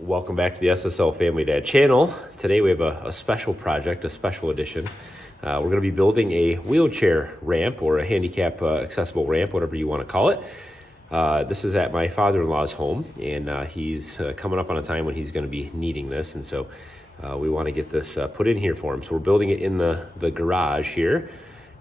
Welcome back to the SSL Family Dad channel. Today we have a special project, a special edition. We're going to be building a wheelchair ramp or a handicap accessible ramp, whatever you want to call it. This is at my father-in-law's home, and he's coming up on a time when he's going to be needing this, and so we want to get this put in here for him. So we're building it in the garage here,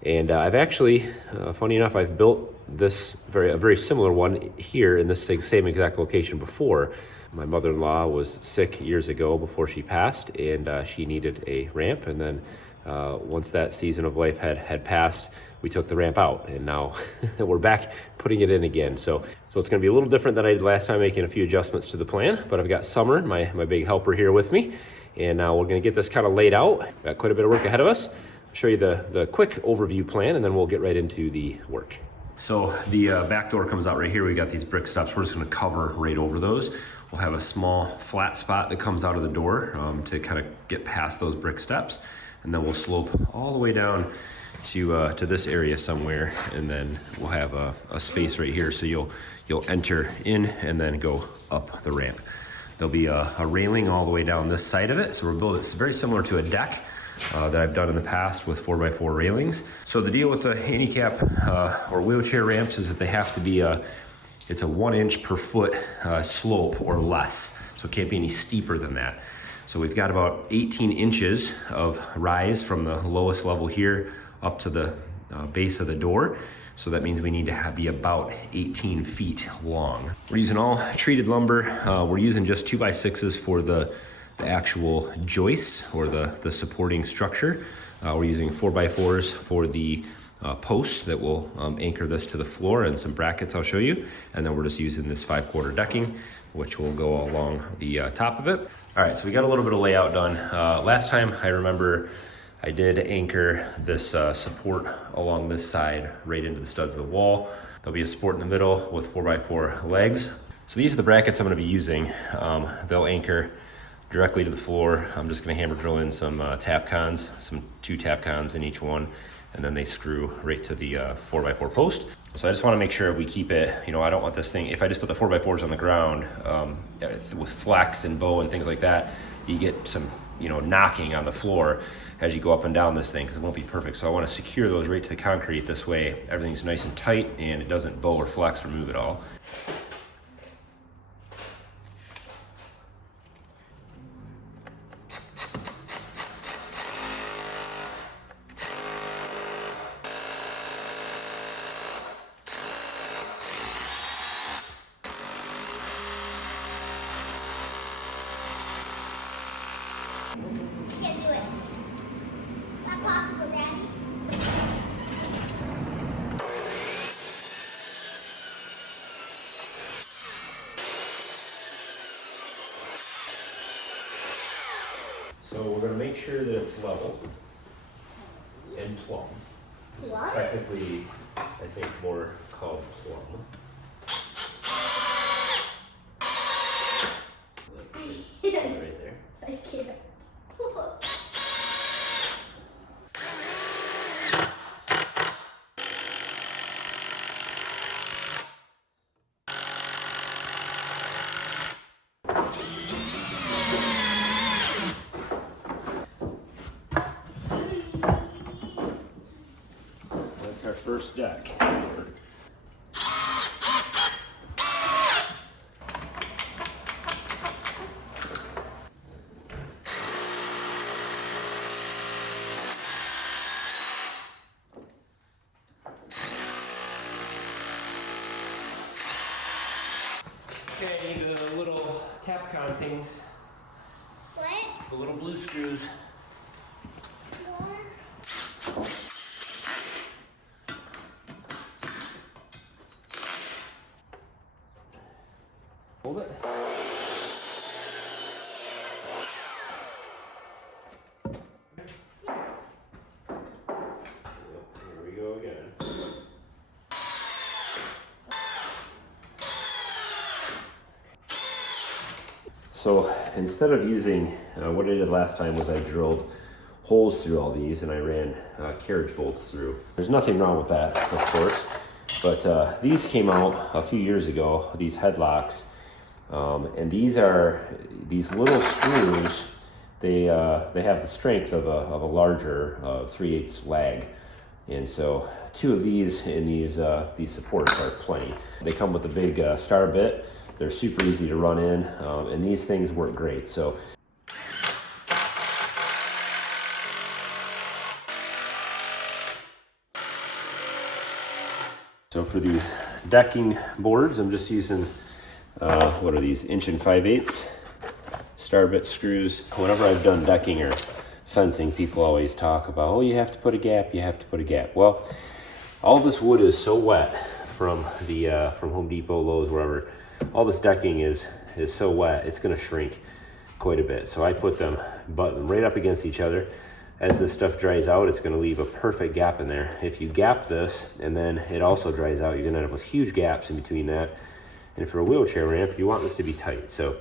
and I've actually, funny enough, I've built this a very similar one here in this same exact location before. My mother-in-law was sick years ago before she passed, and she needed a ramp. And then once that season of life had passed, we took the ramp out, and now we're back putting it in again. So it's going to be a little different than I did last time, making a few adjustments to the plan. But I've got Summer, my big helper, here with me, and now we're going to get this kind of laid out. Got quite a bit of work ahead of us. I'll show you the quick overview plan, and then we'll get right into the work. So the back door comes out right here. We got these brick steps. We're just going to cover right over those. We'll have a small flat spot that comes out of the door to kind of get past those brick steps, and then we'll slope all the way down to this area somewhere, and then we'll have a space right here, so you'll enter in and then go up the ramp. There'll be a railing all the way down this side of it, so we're building it's very similar to a deck that I've done in the past with 4x4 railings. So the deal with the handicap or wheelchair ramps is that they have to be it's a 1 inch per foot slope or less. So it can't be any steeper than that. So we've got about 18 inches of rise from the lowest level here up to the base of the door. So that means we need to be about 18 feet long. We're using all treated lumber. We're using just 2x6s for the actual joists or the supporting structure. We're using 4x4s for the posts that will anchor this to the floor, and some brackets I'll show you. And then we're just using this 5/4 decking, which will go along the top of it. All right, so we got a little bit of layout done. Last time I remember I did anchor this support along this side right into the studs of the wall. There'll be a support in the middle with 4x4 legs. So these are the brackets I'm gonna be using. They'll anchor directly to the floor. I'm just gonna hammer drill in some tap cons, two tap cons in each one, and then they screw right to the 4x4 post. So I just wanna make sure we keep it, I don't want this thing, if I just put the 4x4s on the ground with flex and bow and things like that, you get some knocking on the floor as you go up and down this thing, because it won't be perfect. So I wanna secure those right to the concrete. This way everything's nice and tight and it doesn't bow or flex or move at all. Can't do it. It's not possible, Daddy. So we're going to make sure that it's level and plumb. This is technically, I think, more called plumb. Right there. I can't. That's our first deck. Okay, the little tap con things. What? The little blue screws. More? Hold it. Here we go again. So instead of using, what I did last time was I drilled holes through all these and I ran carriage bolts through. There's nothing wrong with that, of course, but these came out a few years ago, these headlocks, and these are these little screws, they have the strength of a larger 3/8 lag. And so 2 of these in these supports are plenty. They come with a big star bit. They're super easy to run in, and these things work great. So for these decking boards, I'm just using, what are these, 1 5/8 star bit screws. Whenever I've done decking or fencing, people always talk about, oh, you have to put a gap, you have to put a gap. Well, all this wood is so wet from from Home Depot, Lowe's, wherever. All this decking is so wet, it's gonna shrink quite a bit. So I put them, butt them right up against each other. As this stuff dries out, it's gonna leave a perfect gap in there. If you gap this and then it also dries out, you're gonna end up with huge gaps in between that. And for a wheelchair ramp, you want this to be tight. So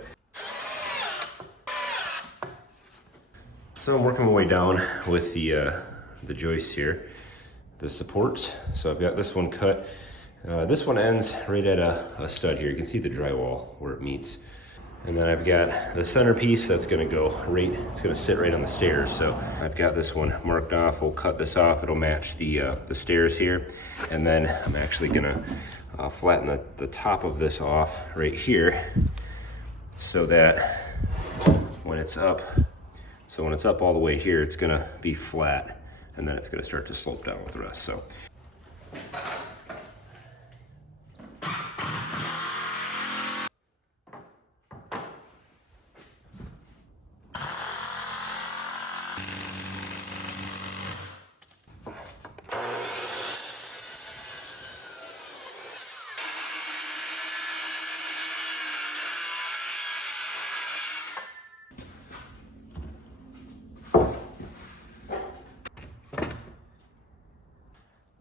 I'm working my way down with the joists here, the supports. So I've got this one cut. This one ends right at a stud here. You can see the drywall where it meets. And then I've got the centerpiece that's gonna go right, it's gonna sit right on the stairs. So I've got this one marked off. We'll cut this off. It'll match the stairs here. And then I'm actually gonna flatten the top of this off right here so that when it's up, all the way here, it's gonna be flat, and then it's gonna start to slope down with the rest. So.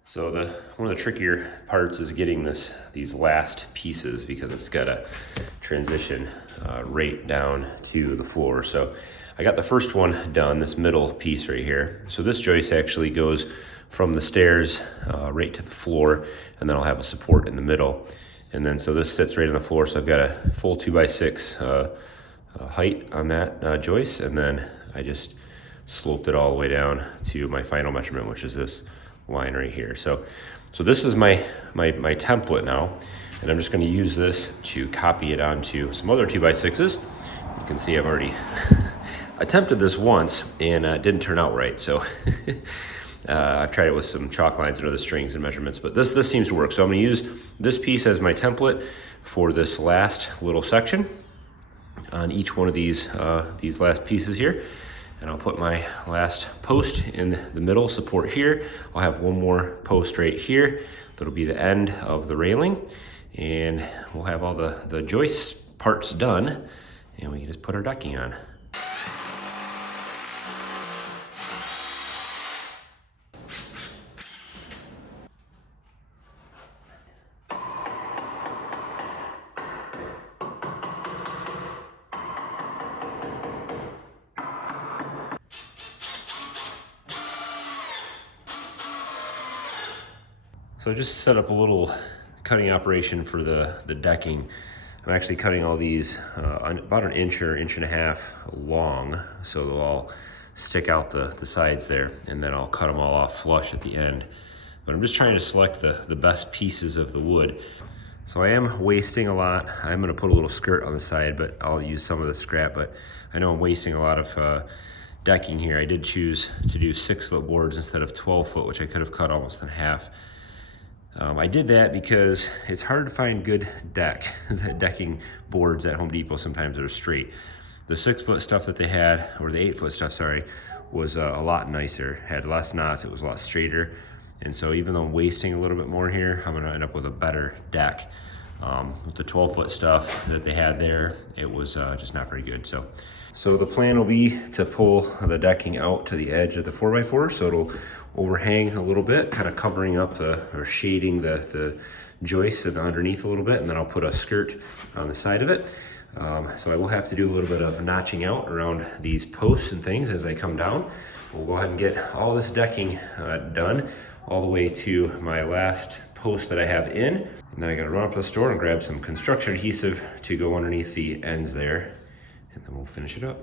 So one of the trickier parts is getting these last pieces, because it's got to transition right down to the floor. So I got the first one done, this middle piece right here. So this joist actually goes from the stairs right to the floor, and then I'll have a support in the middle. And then so this sits right on the floor, so I've got a full 2x6 height on that joist, and then I just sloped it all the way down to my final measurement, which is this line right here. So this is my template now, and I'm just going to use this to copy it onto some other 2x6s. You can see I've already attempted this once, and it didn't turn out right. So I've tried it with some chalk lines and other strings and measurements, but this seems to work. So I'm going to use this piece as my template for this last little section on each one of these last pieces here. And I'll put my last post in the middle support here. I'll have one more post right here. That'll be the end of the railing. And we'll have all the joist parts done, and we can just put our decking on. So I just set up a little cutting operation for the decking. I'm actually cutting all these about an inch or inch and a half long, so they'll all stick out the sides there, and then I'll cut them all off flush at the end. But I'm just trying to select the best pieces of the wood. So I am wasting a lot. I'm gonna put a little skirt on the side, but I'll use some of the scrap, but I know I'm wasting a lot of decking here. I did choose to do 6-foot boards instead of 12-foot, which I could have cut almost in half. I did that because it's hard to find good decking boards at Home Depot sometimes that are straight. The 6-foot stuff that they had, or the 8-foot stuff, sorry, was a lot nicer, had less knots, it was a lot straighter. And so even though I'm wasting a little bit more here, I'm gonna end up with a better deck. With the 12-foot stuff that they had there, it was just not very good. So the plan will be to pull the decking out to the edge of the 4x4, so it'll overhang a little bit, kind of covering up or shading the joist and underneath a little bit, and then I'll put a skirt on the side of it. So I will have to do a little bit of notching out around these posts and things as I come down. We'll go ahead and get all this decking done all the way to my last post that I have in. And then I gotta run up to the store and grab some construction adhesive to go underneath the ends there. and then we'll finish it up.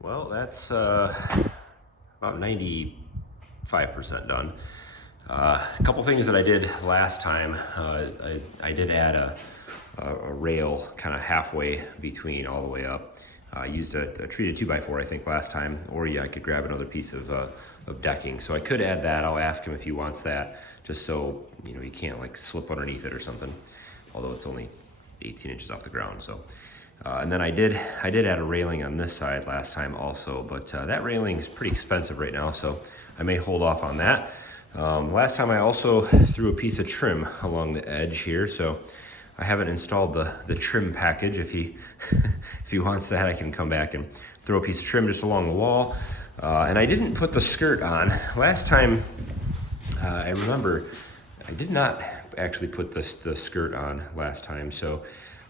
Well, that's about 95% done. A couple things that I did last time, I did add a rail kind of halfway between all the way up. I used a treated 2x4 I think last time, or yeah, I could grab another piece of decking. So I could add that. I'll ask him if he wants that, just so you know you can't like slip underneath it or something, although it's only 18 inches off the ground. So and then I did add a railing on this side last time also, but that railing is pretty expensive right now, so I may hold off on that. Last time I also threw a piece of trim along the edge here, so I haven't installed the trim package. If he if he wants that, I can come back and throw a piece of trim just along the wall. And I didn't put the skirt on. Last time, I remember I did not actually put the skirt on last time, so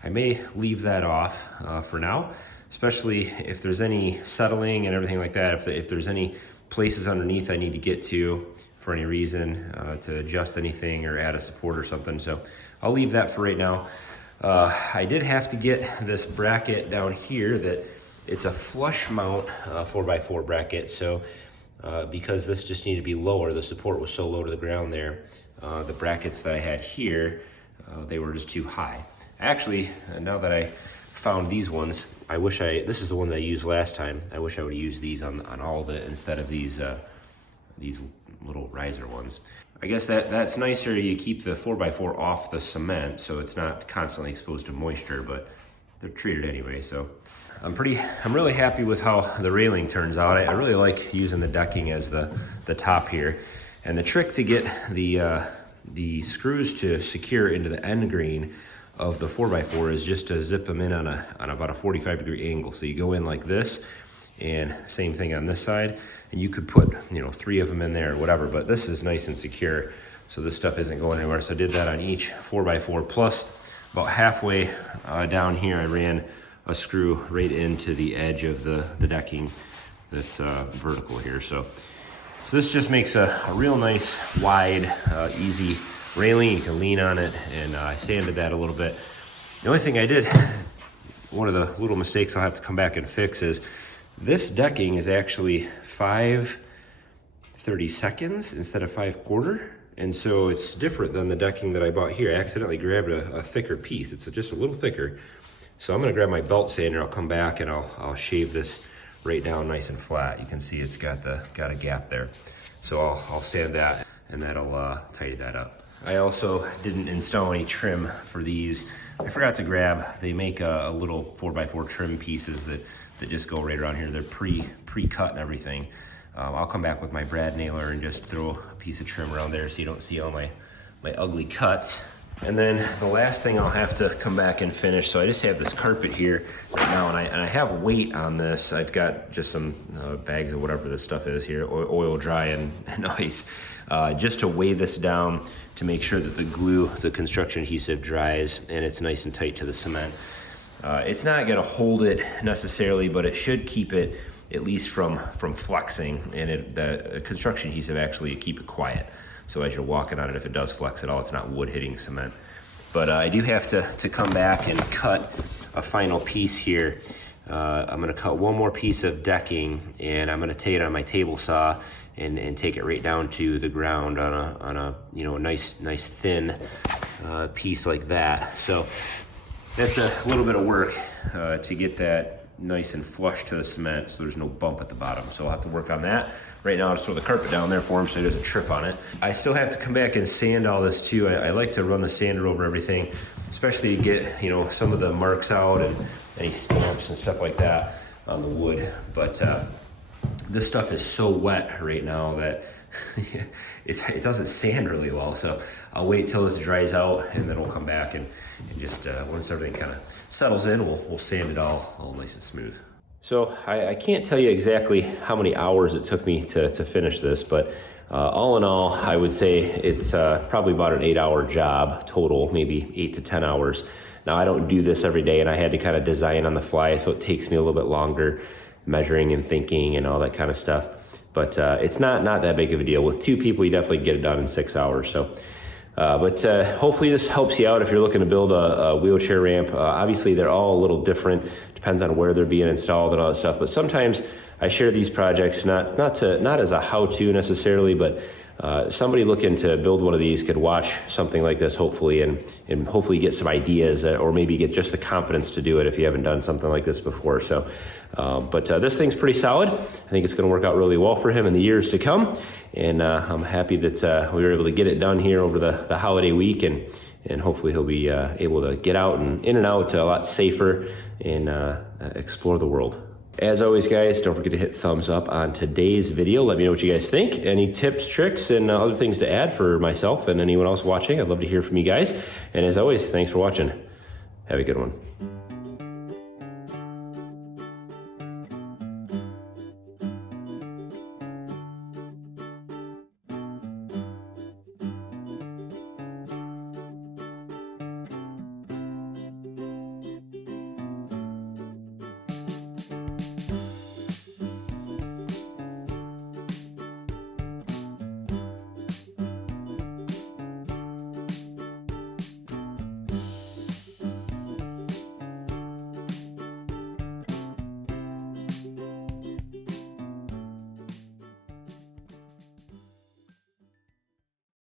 I may leave that off for now, especially if there's any settling and everything like that. If there's any places underneath I need to get to for any reason, to adjust anything or add a support or something. So I'll leave that for right now. I did have to get this bracket down here that it's a flush mount 4x4 bracket. So because this just needed to be lower, the support was so low to the ground there, the brackets that I had here, they were just too high. Actually, now that I found these ones, this is the one that I used last time. I wish I would use these on all of it instead of these little riser ones. I guess that's nicer. You keep the 4x4 off the cement so it's not constantly exposed to moisture, but they're treated anyway. So I'm really happy with how the railing turns out. I really like using the decking as the top here. And the trick to get the screws to secure into the end grain of the 4x4 is just to zip them in on about a 45-degree angle. So you go in like this, and same thing on this side, and you could put 3 of them in there or whatever, but this is nice and secure, so this stuff isn't going anywhere. So I did that on each 4x4, plus about halfway down here I ran a screw right into the edge of the decking that's vertical here. So this just makes a real nice, wide, easy railing. You can lean on it, and I sanded that a little bit. The only thing I did, one of the little mistakes I'll have to come back and fix, is this decking is actually 5/32 instead of 5/4, and so it's different than the decking that I bought here. I accidentally grabbed a thicker piece. It's just a little thicker. So I'm gonna grab my belt sander, I'll come back and I'll shave this right down nice and flat. You can see it's got a gap there. So I'll sand that, and that'll tidy that up. I also didn't install any trim for these. I forgot to grab, they make a little 4x4 trim pieces that just go right around here. They're pre-cut and everything. I'll come back with my brad nailer and just throw a piece of trim around there so you don't see all my ugly cuts. And then the last thing I'll have to come back and finish, so I just have this carpet here right now, and I have weight on this. I've got just some bags of whatever this stuff is here, oil, dry, and ice, just to weigh this down to make sure that the glue, the construction adhesive, dries and it's nice and tight to the cement. It's not gonna hold it necessarily, but it should keep it at least from flexing, and the construction adhesive actually keep it quiet. So as you're walking on it, if it does flex at all, it's not wood hitting cement. But I do have to come back and cut a final piece here. I'm gonna cut one more piece of decking, and I'm gonna take it on my table saw and take it right down to the ground on a nice thin piece like that. So that's a little bit of work to get that nice and flush to the cement so there's no bump at the bottom. So I'll have to work on that. Right now I'll just throw the carpet down there for him so he doesn't trip on it. I still have to come back and sand all this too. I like to run the sander over everything, especially to get some of the marks out and any stamps and stuff like that on the wood. But this stuff is so wet right now that it doesn't sand really well. So I'll wait till this dries out, and then we'll come back and just once everything kind of settles in, we'll sand it all nice and smooth. So I can't tell you exactly how many hours it took me to finish this, but all in all, I would say it's probably about an 8-hour job total, maybe 8 to 10 hours. Now I don't do this every day, and I had to kind of design on the fly, so it takes me a little bit longer measuring and thinking and all that kind of stuff. But it's not that big of a deal. With 2 people, you definitely get it done in 6 hours. So, but hopefully this helps you out if you're looking to build a wheelchair ramp. Obviously, they're all a little different. Depends on where they're being installed and all that stuff. But sometimes I share these projects not as a how-to necessarily, but somebody looking to build one of these could watch something like this, hopefully, and hopefully get some ideas, or maybe get just the confidence to do it if you haven't done something like this before. So, but this thing's pretty solid. I think it's going to work out really well for him in the years to come, and I'm happy that we were able to get it done here over the holiday week, and hopefully he'll be able to get out and in and out a lot safer and explore the world. As always, guys, don't forget to hit thumbs up on today's video. Let me know what you guys think. Any tips, tricks, and other things to add for myself and anyone else watching, I'd love to hear from you guys. And as always, thanks for watching. Have a good one.